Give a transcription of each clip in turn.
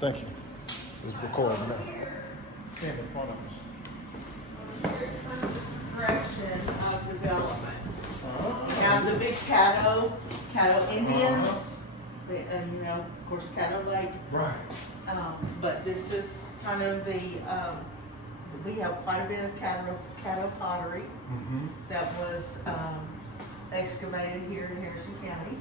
Thank you. It's recording now. Stand in front of us. Here's kind of the direction of development. You have the big Caddo Indians, and you know, of course, Caddo Lake. Right. But this is kind of the, we have quite a bit of Caddo pottery Mm-hmm. that was excavated here in Harrison County.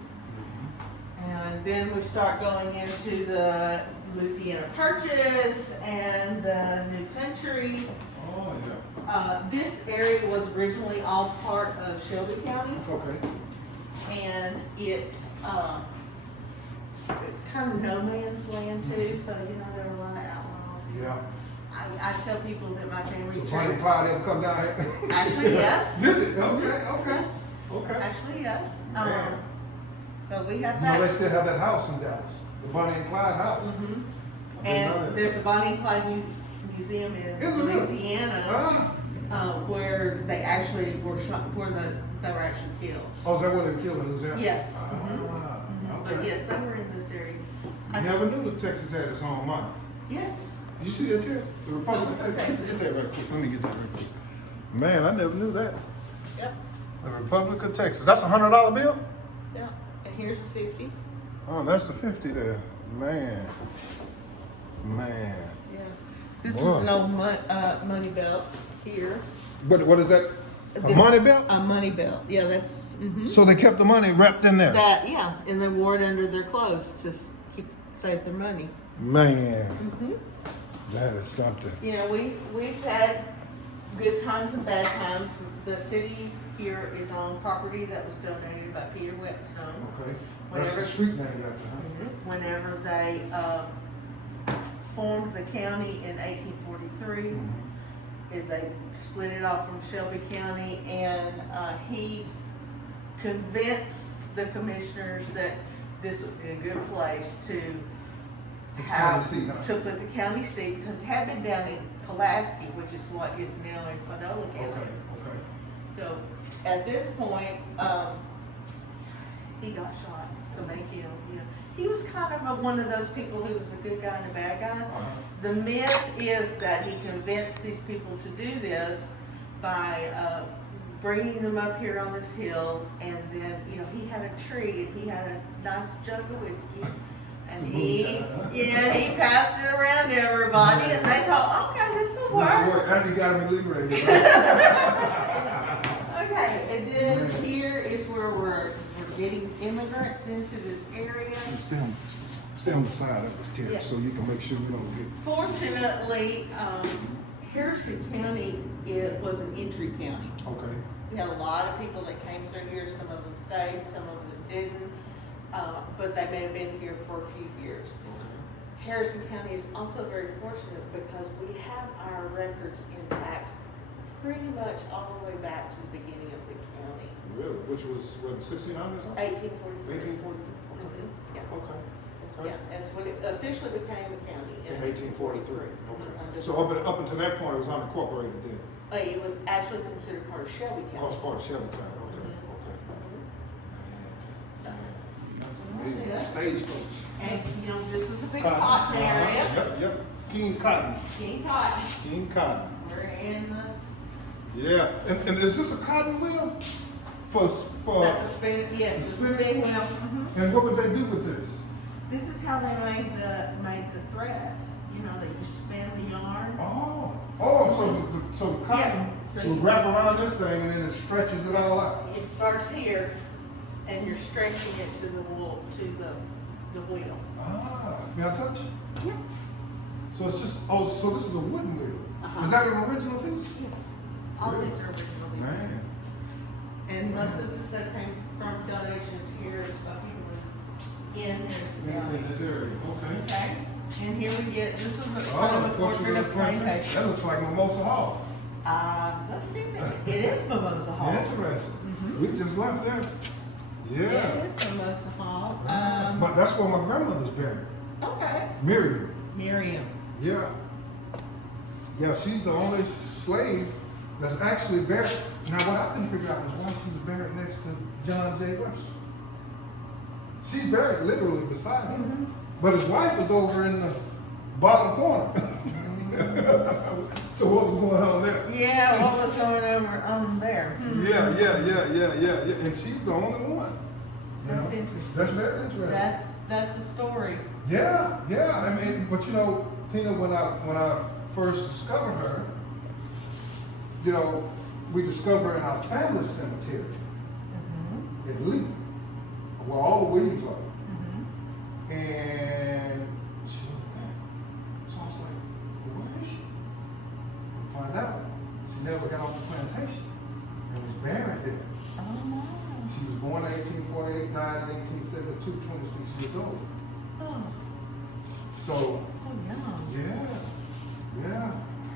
And then we start going into the Louisiana Purchase and the New Country. Oh, yeah. This area was originally all part of Shelby County, Okay. and it's kind of no man's land too, so you know, there are a lot of outlaws. Yeah. I tell people that my family So Bonnie and Clyde ever come down here? Actually, yes. Did it? Okay, okay. Yes. Okay. Actually, yes. Man. So we have You know, they that. still have that house in Dallas, the Bonnie and Clyde house. Mhm. I didn't know And that. there's a Bonnie and Clyde museum in Is it really? Louisiana, Ah. where they actually were shot, they were actually killed. Oh, is that where they were killed in Louisiana? Yes. Ah, Mhm. But okay. yes, they were in this area. I never knew that Texas had its own money. Yes. Did you see that too? The Republic of Okay. Texas. Get that right quick. Let me get that right quick. Man, I never knew that. Yep. The Republic of Texas. That's a $100 bill? Yeah. And here's a 50. Oh, that's the 50 there. Man. Man. Yeah. This Wow. was an old money belt here. What is that? A This- money belt? A money belt. Yeah, that's. Mhm. So they kept the money wrapped in there. That, yeah, and they wore it under their clothes to save their money. Man, Mm-hmm. that is something. You know, we've had good times and bad times. The city here is on property that was donated by Peter Whetstone. Okay. That's the Whenever- street name after him. Whenever they formed the county in 1843, they split it off from Shelby County, and he convinced the commissioners that this would be a good place to The have, county seat, huh? to put the county seat, because it had been down in Pulaski, which is what is now in Panola Okay, County. okay. So at this point, he got shot to make him, you know, he was kind of one of those people who was a good guy and a bad guy. Uh-huh. The myth is that he convinced these people to do this by bringing them up here on this hill, and then, you know, he had a tree and he had a nice jug of whiskey, and Some he, moonshine, huh? yeah, he passed it around to everybody, and they thought, okay, this will work. And you got him liberated. Okay, and then here is where we're getting immigrants into this area. Stay on the side of the chair Yeah. so you can make sure we don't get. Fortunately, Harrison County, it was an entry county. Okay. We had a lot of people that came through here, some of them stayed, some of them didn't, but they may have been here for a few years. Harrison County is also very fortunate because we have our records intact pretty much all the way back to the beginning of the county. Really? Which was what, 1600s? 1843. 1843. Yeah. Okay. Yeah, that's when it officially became a county. In 1843. Okay. Under- So up until that point, it was unincorporated then. It was actually considered part of Shelby Oh, it's County. part of Shelby County. Okay. Mhm. Okay. So, Man, that's amazing. Yeah. Stagecoach. and, you know, this was a big Cotton. cotton area. Yep. King Cotton. King Cotton. King Cotton. We're in the, Yeah. And is this a cotton wheel? For that's a spin, yes, the it's a spinning? spin wheel. Mhm. and what would they do with this? This is how they made the thread. You know, that you spin the yarn. Oh, so the cotton Yeah, so will you- wrap around this thing and then it stretches it all out. It starts here, and you're stretching it to the wool, to the wheel. May I touch? Yeah. So it's just, so this is a wooden wheel. Uh-huh. Is that an original piece? Yes. All Really? these are original pieces. Man. And most of the stuff came from donations here, so people in In this area, okay. Okay, and here we get, this is a Oh, kind of a portrait portrait of plantation. That looks like Mimosa Hall. Let's see, it is Mimosa Hall. Interesting. Mhm. We just left there. Yeah, Yeah. it is Mimosa Hall. But that's where my grandmother's buried. Okay, Miriam. Miriam. Yeah. Yeah, she's the only slave that's actually buried. Now, what I couldn't figure out was why she was buried next to John J. Webster. She's buried literally beside him. Mhm. But his wife is over in the bottom corner. So what was going on there? Yeah, what was going over there? Yeah. And she's the only one. You That's know? interesting. That's very interesting. That's a story. Yeah. I mean, but you know, Tina, when I first discovered her, you know, we discovered her in our family cemetery Mm-hmm. in Lee, where all the Williams are. Mm-hmm. And she wasn't there. So I was like, well, where is she? Find out. She never got off the plantation and was buried there. Oh no. She was born in 1848, died in 1872, 26 years old. Oh, So, so young. yeah. And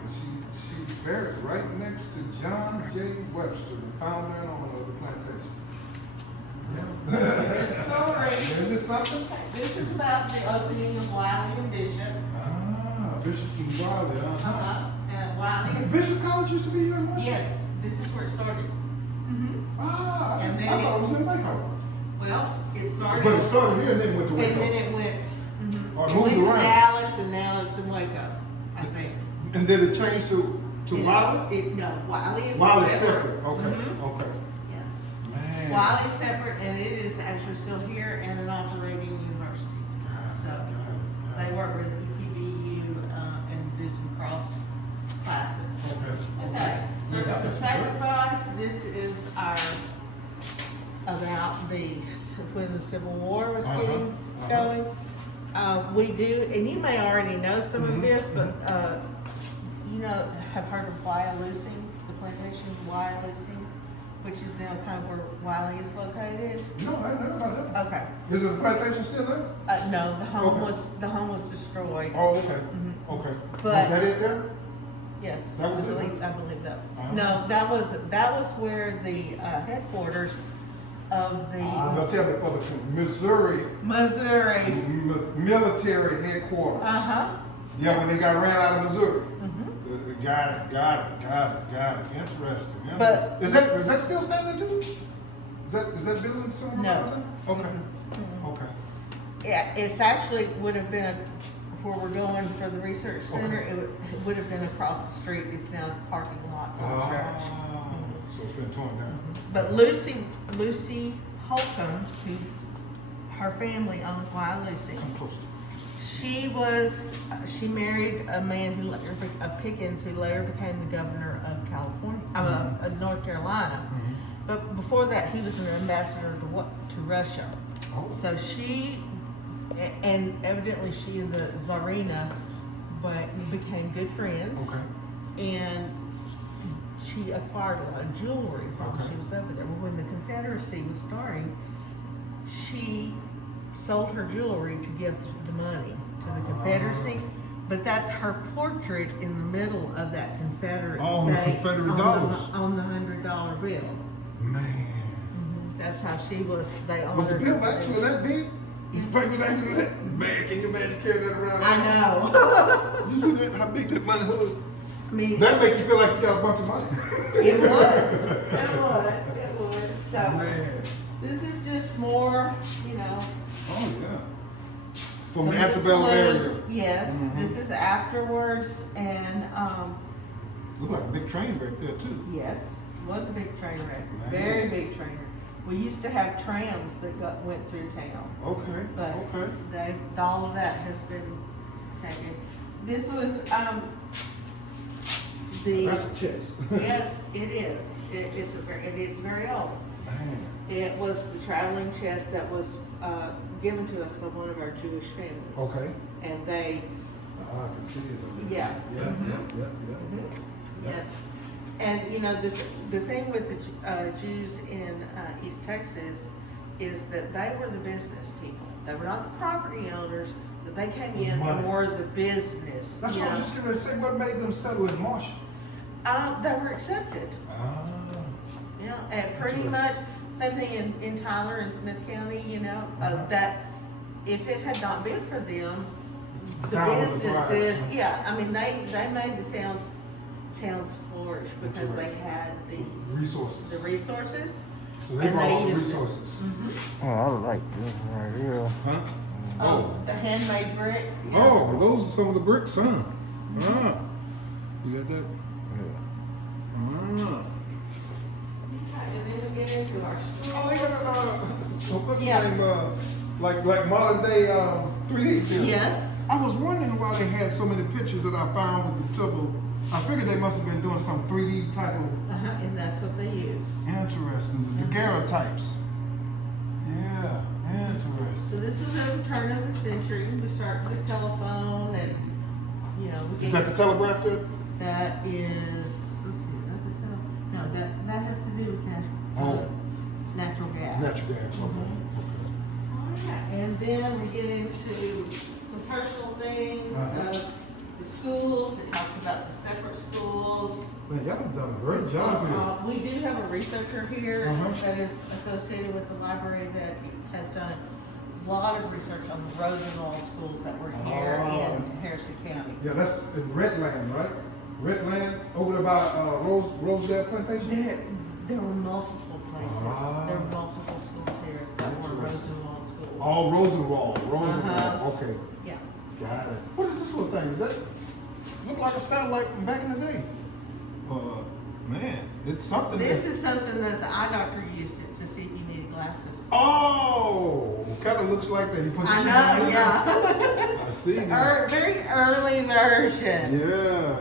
she's buried right next to John J. Webster, the founder and owner of the plantation. Good story. Isn't this something? This is about the opening of Wiley and Bishop. Ah, Bishop and Wiley, And Wiley is, Bishop College used to be here in Washington? yes, this is where it started. Mm-hmm. Ah, And I then thought it was in Waco. Well, it started. But it started here and then went to And Waco. then it went, Or it moved went to around. Dallas and now it's in Waco, I think. And then it changed to Wiley? No, Wiley is Wiley's separate. separate, okay, Mhm. okay. Yes. Man. Wiley's separate and it is actually still here and an operating university. So Got it. they work with ETBU and do some cross classes. Okay, service of sacrifice, this is our, about when the Civil War was getting going. We do, and you may already know some of this, but, you know, have heard of Wyalusing, the plantation of Wyalusing, which is now kind of where Wiley is located. No, I didn't know about that. Okay, Is the plantation still there? no, Okay. the home was destroyed. Oh, okay, Mhm. okay. But- Was that it there? Yes, That I was it? believe that. Uh-huh. No, that was where the headquarters of No, the tell me for the Missouri Missouri. military headquarters. Uh-huh. Yeah, when they got ran out of Missouri. Mhm. Got it. Interesting. Yeah. But- is that still standing too? Is that building still around? No. Okay. Mhm. Okay. Yeah, it's actually would have been where we're going for the research center. Okay. It would have been across the street. It's now a parking lot for the church. So it's been torn down. But Lucy Holcomb, her family owned Wyalusing. Come closer. She married a man who later, Pickens, who later became the governor of California, of North Carolina. Mhm. But before that, he was an ambassador to Russia. Oh. So and evidently she and the Tsarina, became good friends. Okay. And she acquired a lot of jewelry while Okay. she was over there. Well, when the Confederacy was starting, she sold her jewelry to give the money to the Confederacy. But that's her portrait in the middle of that Confederate Oh, the States Confederate dollars. on the $100 bill. Man. That's how she was. They Was the honored bill her. actually that big? Yes. The paper actually that? Man, can you imagine carrying that around? I know. You see that, how big that money was? I mean, That make you feel like you got a bunch of money. it would. It would. So Man. this is just more, you know. Oh, yeah. From some the of antebellum area. saloons. Yes, Mhm. this is afterwards, and Look like a big train right there, too. yes, it was a big train wreck, Man. very big train wreck. We used to have trams that went through town, Okay, but okay. all of that has been taken. This was That's a chest. yes, it is. It's very old. Man. It was the traveling chest that was given to us by one of our Jewish families. Okay. And they, I can see it. over there. Yeah. Yeah, Mhm. yeah. yes. And you know, the thing with the Jews in East Texas is that they were the business people. They were not the property owners, but they came in Money. and were the business. That's you what I was know. just going to say. What made them settle in Marshall? They were accepted. Ah. You know, and pretty much same thing in Tyler and Smith County, you know, that if it had not been for them, the Town was a businesses, thrive. yeah, I mean, they made the towns flourish because they Interesting. had the Resources. resources. So they and brought all the used it. resources. Mhm. Oh, I like this right here. Huh? The handmade brick. Yeah. Oh, those are some of the bricks, huh? Ah. You got that? Ah. And then we get into our Oh, they got what's the Yeah. name? Like modern day 3D film. Yes. I was wondering why they had so many pictures that I found with the Tibble. I figured they must have been doing some 3D type of And that's what they used. interesting. The daguerreotypes. Yeah, interesting. So this is at the turn of the century. We start with the telephone and, we Is get. that the telegraph there? That is, let's see, is that the telephone? No, that has to do with Oh. natural gas. Natural gas. Okay. Mhm. Okay. Oh, yeah. And then we get into some personal things, Uh-huh. the schools. It talks about the separate schools. Man, y'all have done a great job here. We do have a researcher here Uh-huh. that is associated with the library that has done a lot of research on the Rosenwald schools that were here Oh. in Harrison County. Yeah, that's in Redland, right? Redland over there by Rosedale Plantation. There were multiple places. Ah. There were multiple schools here that were Interesting. Rosenwald schools. Oh, Rosenwald. Uh-huh. Okay, Yeah. got it. What is this little thing? Is that look like a satellite from back in the day? Man, it's something. This is something that the eye doctor used it to see if you needed glasses. Oh, kind of looks like that. You put the I chip know, in there? yeah. I see now. Very early version. Yeah.